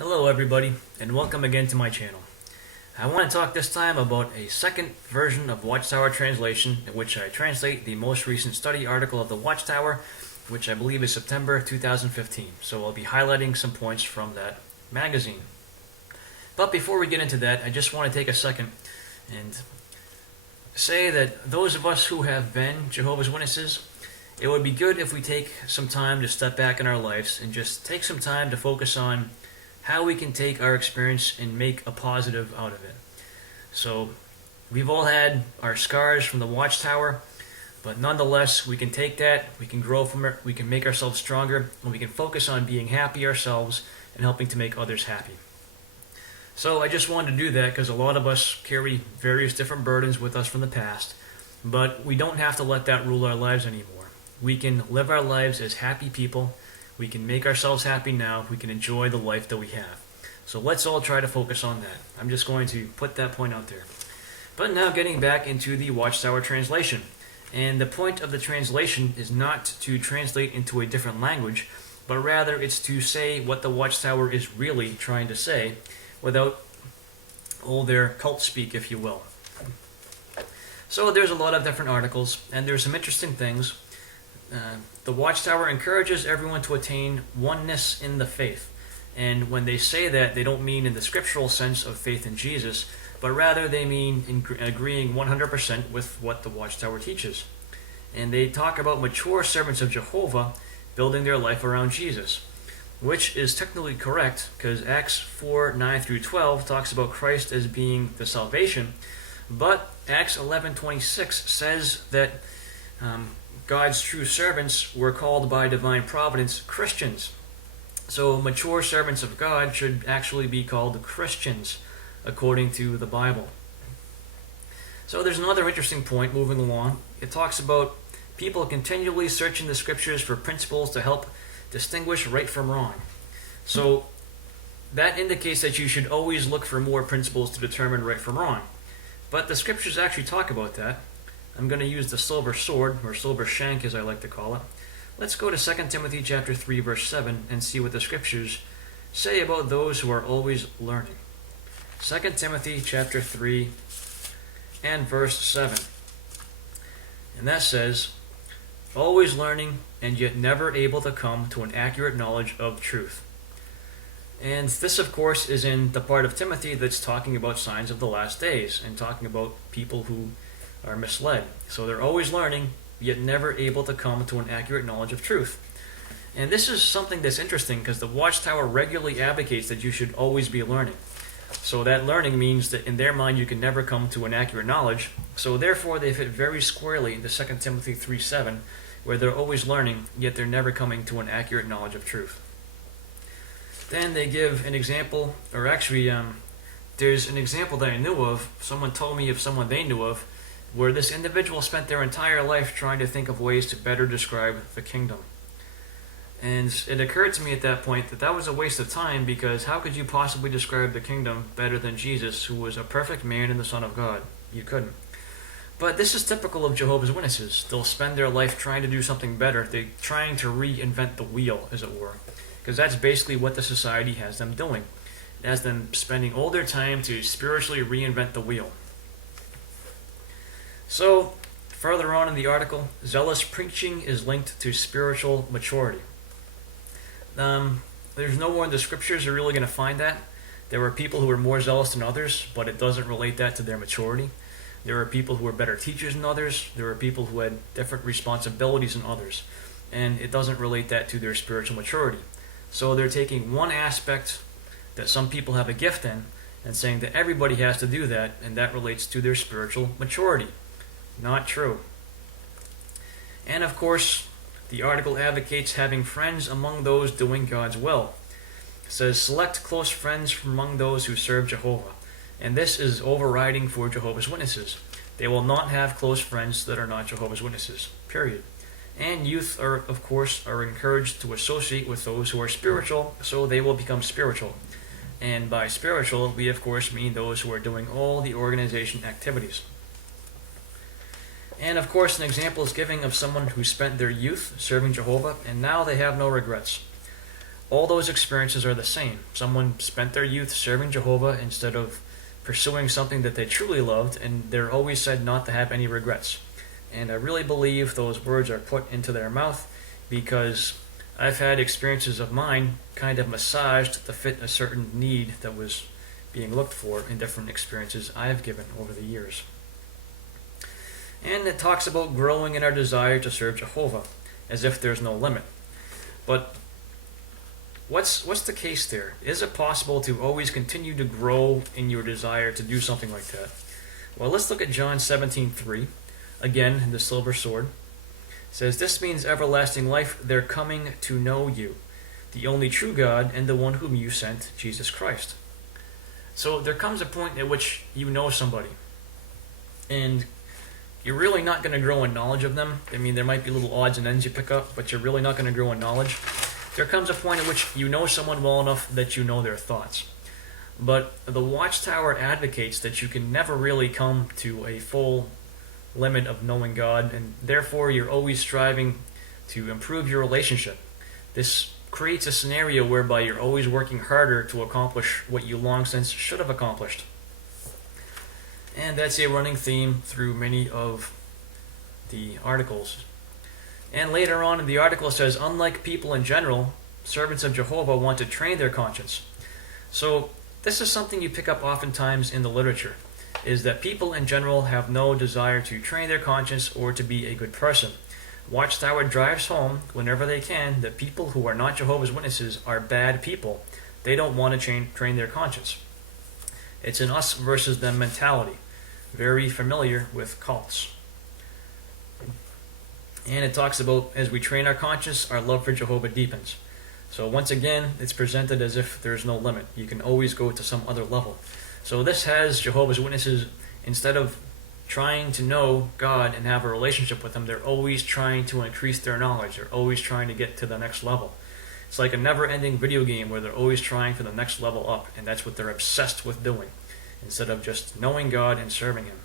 Hello everybody, and welcome again to my channel. I want to talk this time about a second version of Watchtower Translation, in which I translate the most recent study article of the Watchtower, which I believe is September 2015. So I'll be highlighting some points from that magazine. But before we get into that, I just want to take a second and say that those of us who have been Jehovah's Witnesses, it would be good if we take some time to step back in our lives and just take some time to focus on how we can take our experience and make a positive out of it. So, we've all had our scars from the Watchtower, but nonetheless, we can take that, we can grow from it, we can make ourselves stronger, and we can focus on being happy ourselves and helping to make others happy. So, I just wanted to do that because a lot of us carry various different burdens with us from the past, but we don't have to let that rule our lives anymore. We can live our lives as happy people. We can make ourselves happy now. We can enjoy the life that we have. So let's all try to focus on that. I'm just going to put that point out there. But now getting back into the Watchtower Translation. And the point of the translation is not to translate into a different language, but rather it's to say what the Watchtower is really trying to say without all their cult speak, if you will. So there's a lot of different articles, and there's some interesting things. The Watchtower encourages everyone to attain oneness in the faith. And when they say that, they don't mean in the scriptural sense of faith in Jesus, but rather they mean in agreeing 100% with what the Watchtower teaches. And they talk about mature servants of Jehovah building their life around Jesus, which is technically correct because Acts 4:9 through 12 talks about Christ as being the salvation, but Acts 11:26 says that God's true servants were called by divine providence Christians. So mature servants of God should actually be called Christians, according to the Bible. So there's another interesting point moving along. It talks about people continually searching the scriptures for principles to help distinguish right from wrong. So that indicates that you should always look for more principles to determine right from wrong. But the scriptures actually talk about that. I'm going to use the silver sword, or silver shank as I like to call it. Let's go to 2 Timothy chapter 3, verse 7 and see what the scriptures say about those who are always learning. 2 Timothy chapter 3 and verse 7. And that says, always learning and yet never able to come to an accurate knowledge of truth. And this, of course, is in the part of Timothy that's talking about signs of the last days and talking about people who are misled. So they're always learning, yet never able to come to an accurate knowledge of truth. And this is something that's interesting because the Watchtower regularly advocates that you should always be learning. So that learning means that in their mind you can never come to an accurate knowledge. So therefore they fit very squarely into 2 Timothy 3:7, where they're always learning, yet they're never coming to an accurate knowledge of truth. Then they give an example, or actually there's an example that I knew of. Someone told me of someone they knew of, where this individual spent their entire life trying to think of ways to better describe the kingdom. And it occurred to me at that point that that was a waste of time, because how could you possibly describe the kingdom better than Jesus, who was a perfect man and the Son of God? You couldn't. But this is typical of Jehovah's Witnesses. They'll spend their life trying to do something better. They're trying to reinvent the wheel, as it were. Because that's basically what the society has them doing. It has them spending all their time to spiritually reinvent the wheel. So, further on in the article, zealous preaching is linked to spiritual maturity. There's nowhere in the scriptures you're really going to find that. There were people who were more zealous than others, but it doesn't relate that to their maturity. There were people who were better teachers than others. There were people who had different responsibilities than others. And it doesn't relate that to their spiritual maturity. So they're taking one aspect that some people have a gift in and saying that everybody has to do that, and that relates to their spiritual maturity. Not true. And of course, the article advocates having friends among those doing God's will. It says, select close friends from among those who serve Jehovah. And this is overriding for Jehovah's Witnesses. They will not have close friends that are not Jehovah's Witnesses, period. And youth are, of course, are encouraged to associate with those who are spiritual, so they will become spiritual. And by spiritual, we of course mean those who are doing all the organization activities. And of course, an example is giving of someone who spent their youth serving Jehovah, and now they have no regrets. all those experiences are the same. Someone spent their youth serving Jehovah instead of pursuing something that they truly loved, and they're always said not to have any regrets. And I really believe those words are put into their mouth because I've had experiences of mine kind of massaged to fit a certain need that was being looked for in different experiences I've given over the years. And it talks about growing in our desire to serve Jehovah, as if there's no limit. But what's the case there? Is it possible to always continue to grow in your desire to do something like that? Well, let's look at John 17:3. Again, the silver sword. It says, "This means everlasting life, their coming to know you, the only true God and the one whom you sent, Jesus Christ." So there comes a point at which you know somebody, and you're really not going to grow in knowledge of them. I mean, there might be little odds and ends you pick up, but you're really not going to grow in knowledge. There comes a point at which you know someone well enough that you know their thoughts. But the Watchtower advocates that you can never really come to a full limit of knowing God, and therefore you're always striving to improve your relationship. This creates a scenario whereby you're always working harder to accomplish what you long since should have accomplished. And that's a running theme through many of the articles. And later on in the article it says, unlike people in general, servants of Jehovah want to train their conscience. So this is something you pick up oftentimes in the literature, is that people in general have no desire to train their conscience or to be a good person. Watchtower drives home, whenever they can, that people who are not Jehovah's Witnesses are bad people. They don't want to train their conscience. It's an us versus them mentality, very familiar with cults. And it talks about, as we train our conscience, our love for Jehovah deepens. So once again, it's presented as if there's no limit. You can always go to some other level. So this has Jehovah's Witnesses, instead of trying to know God and have a relationship with Him, they're always trying to increase their knowledge. They're always trying to get to the next level. It's like a never-ending video game where they're always trying for the next level up, and that's what they're obsessed with doing, instead of just knowing God and serving Him.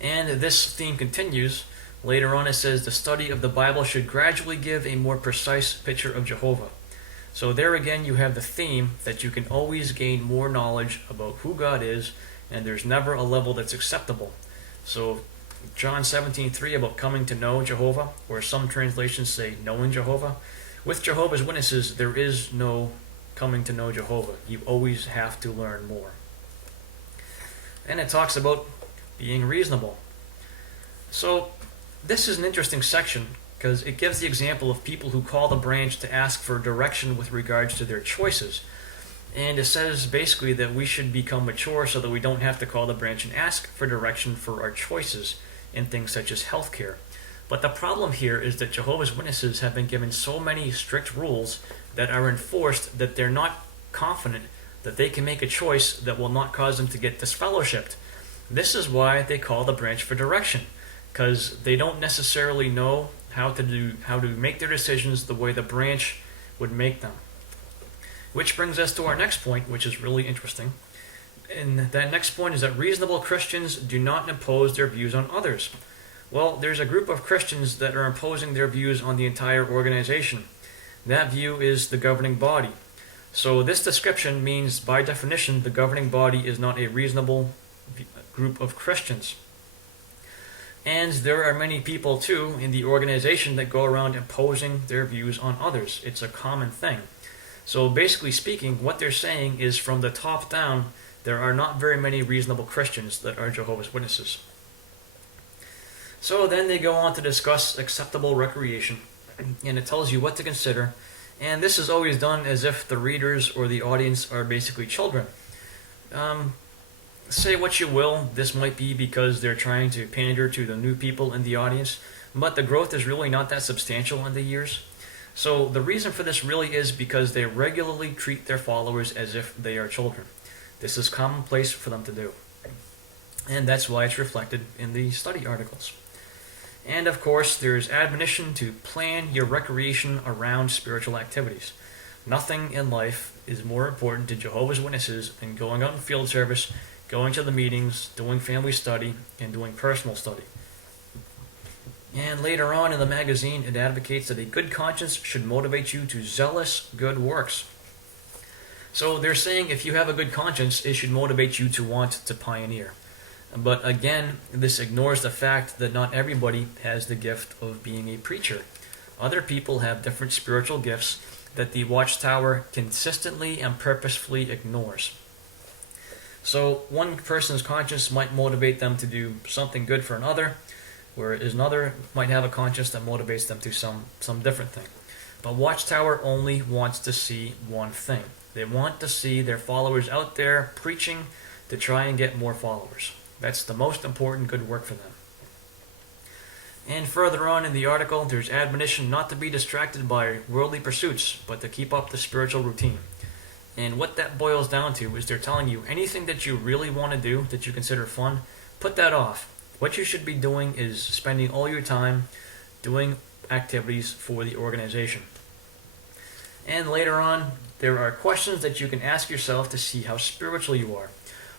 And this theme continues. Later on it says, the study of the Bible should gradually give a more precise picture of Jehovah. So there again you have the theme that you can always gain more knowledge about who God is, and there's never a level that's acceptable. So John 17:3 about coming to know Jehovah, or some translations say knowing Jehovah. With Jehovah's Witnesses, there is no coming to know Jehovah. You always have to learn more. And it talks about being reasonable. So this is an interesting section because it gives the example of people who call the branch to ask for direction with regards to their choices. And it says basically that we should become mature so that we don't have to call the branch and ask for direction for our choices in things such as healthcare. But the problem here is that Jehovah's Witnesses have been given so many strict rules that are enforced that they're not confident that they can make a choice that will not cause them to get disfellowshipped. This is why they call the branch for direction, because they don't necessarily know how to make their decisions the way the branch would make them. Which brings us to our next point, which is really interesting. And that next point is that reasonable Christians do not impose their views on others. Well, there's a group of Christians that are imposing their views on the entire organization. That view is the governing body. So this description means, by definition, the governing body is not a reasonable group of Christians. And there are many people, too, in the organization that go around imposing their views on others. It's a common thing. So basically speaking, what they're saying is from the top down, there are not very many reasonable Christians that are Jehovah's Witnesses. So then they go on to discuss acceptable recreation, and it tells you what to consider. And this is always done as if the readers or the audience are basically children. Say what you will, this might be because they're trying to pander to the new people in the audience, but the growth is really not that substantial in the years. So the reason for this really is because they regularly treat their followers as if they are children. This is commonplace for them to do. And that's why it's reflected in the study articles. And of course, there's admonition to plan your recreation around spiritual activities. Nothing in life is more important to Jehovah's Witnesses than going out in field service, going to the meetings, doing family study, and doing personal study. And later on in the magazine, it advocates that a good conscience should motivate you to zealous good works. So they're saying if you have a good conscience, it should motivate you to want to pioneer. But again, this ignores the fact that not everybody has the gift of being a preacher. Other people have different spiritual gifts that the Watchtower consistently and purposefully ignores. So one person's conscience might motivate them to do something good for another, whereas another might have a conscience that motivates them to some different thing. But Watchtower only wants to see one thing. They want to see their followers out there preaching to try and get more followers. That's the most important good work for them. And further on in the article, there's admonition not to be distracted by worldly pursuits, but to keep up the spiritual routine. And what that boils down to is they're telling you anything that you really want to do, that you consider fun, put that off. What you should be doing is spending all your time doing activities for the organization. And later on, there are questions that you can ask yourself to see how spiritual you are.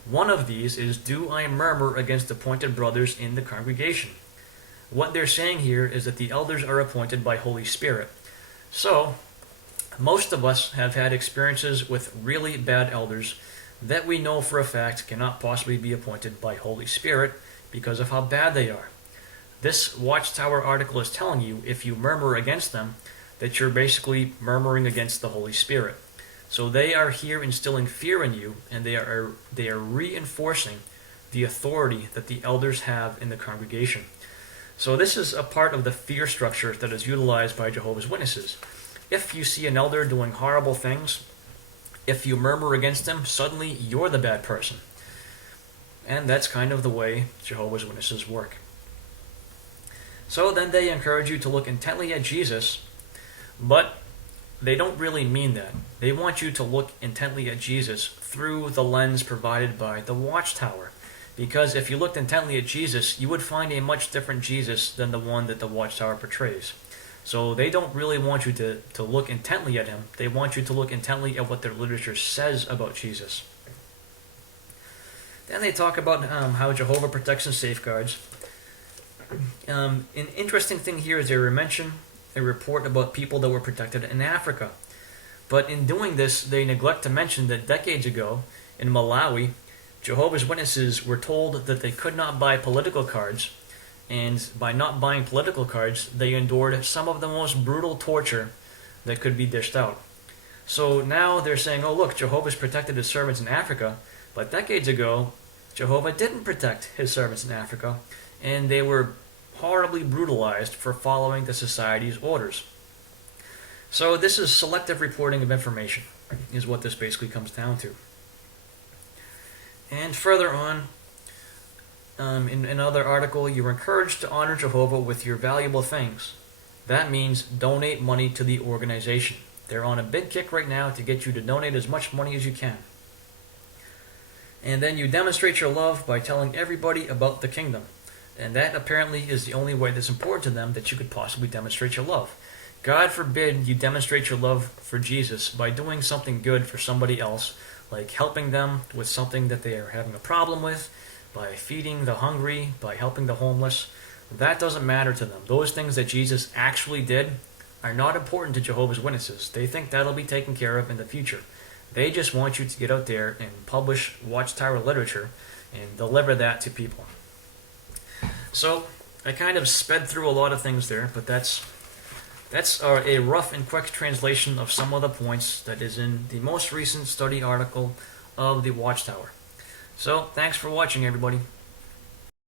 One of these is, do I murmur against appointed brothers in the congregation? What they're saying here is that the elders are appointed by Holy Spirit. So, most of us have had experiences with really bad elders that we know for a fact cannot possibly be appointed by Holy Spirit because of how bad they are. This Watchtower article is telling you if you murmur against them, that you're basically murmuring against the Holy Spirit. So they are here instilling fear in you, and they are reinforcing the authority that the elders have in the congregation. So this is a part of the fear structure that is utilized by Jehovah's Witnesses. If you see an elder doing horrible things, if you murmur against him, suddenly you're the bad person. And that's kind of the way Jehovah's Witnesses work. So then they encourage you to look intently at Jesus, but they don't really mean that. They want you to look intently at Jesus through the lens provided by the Watchtower. Because if you looked intently at Jesus, you would find a much different Jesus than the one that the Watchtower portrays. So they don't really want you to look intently at him. They want you to look intently at what their literature says about Jesus. Then they talk about how Jehovah protects and safeguards. An interesting thing here is they mention a report about people that were protected in Africa. But in doing this, they neglect to mention that decades ago, in Malawi, Jehovah's Witnesses were told that they could not buy political cards, and by not buying political cards, they endured some of the most brutal torture that could be dished out. So now they're saying, oh look, Jehovah's protected his servants in Africa, but decades ago, Jehovah didn't protect his servants in Africa, and they were horribly brutalized for following the society's orders. So this is selective reporting of information, is what this basically comes down to. And further on, in another article, you're encouraged to honor Jehovah with your valuable things. That means donate money to the organization. They're on a big kick right now to get you to donate as much money as you can. And then you demonstrate your love by telling everybody about the kingdom. And that apparently is the only way that's important to them that you could possibly demonstrate your love. God forbid you demonstrate your love for Jesus by doing something good for somebody else, like helping them with something that they are having a problem with, by feeding the hungry, by helping the homeless. That doesn't matter to them. Those things that Jesus actually did are not important to Jehovah's Witnesses. They think that'll be taken care of in the future. They just want you to get out there and publish Watchtower literature and deliver that to people. So I kind of sped through a lot of things there, but that's a rough and quick translation of some of the points that is in the most recent study article of the Watchtower. So thanks for watching, everybody.